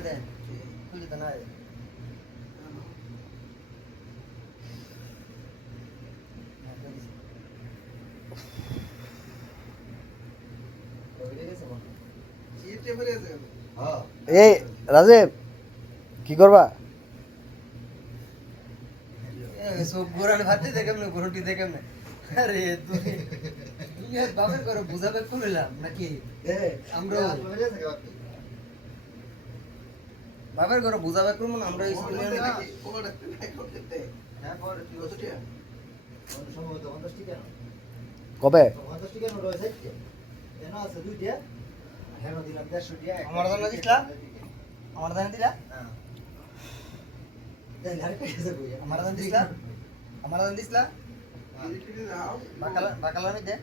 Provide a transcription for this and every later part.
দে তুই তো না এই রাজীব কি করবা সব গোরান ভাতে দেখেন না গোরটি দেখেন না আরে তুই তুমি আর বাপের করে বুঝাবে কইলাম নাকি আমরা বাপের করে বুঝাবে করব না আমরা স্কুলে নাকি কবে আমার দানা দিছলা আমার দানা দিলা আমার দানা দিছলা আমার দানা দিছলা বাকালা বাকালা নি দে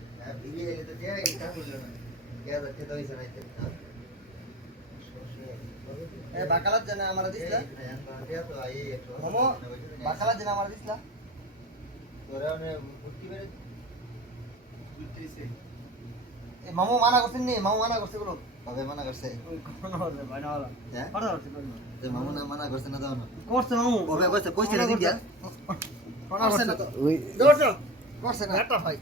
এ বাকালা জানা আমার দিছলা মোমো বাকালা জানা আমার দিছলা এ মামু মানা করছেন নি মামু মানা করছে বলো কবে মানা করছে কোন হবে বাইনা वाला হ্যাঁ কোন করছে কোন যে মামু না মানা করছে না দাও না করছে মামু কবে কইছে কইছে না দিদিয়া করছে না তো ওই দৌড় করছে না বেটা ভাই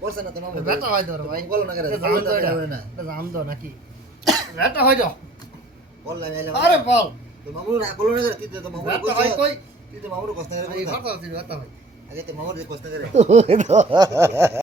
করছে না তো মামু বেটা ভাই ধর ভাই বলো না করে জান তো এটা না জান তো নাকি বেটা ভাই দাও বল না মেলে আরে বল তো মামু না বলো না করে তুই তো মামু বেটা ভাই কই তুই তো মামু কষ্ট করে এই কথা হচ্ছে বেটা ভাই আগে তো মামু কষ্ট করে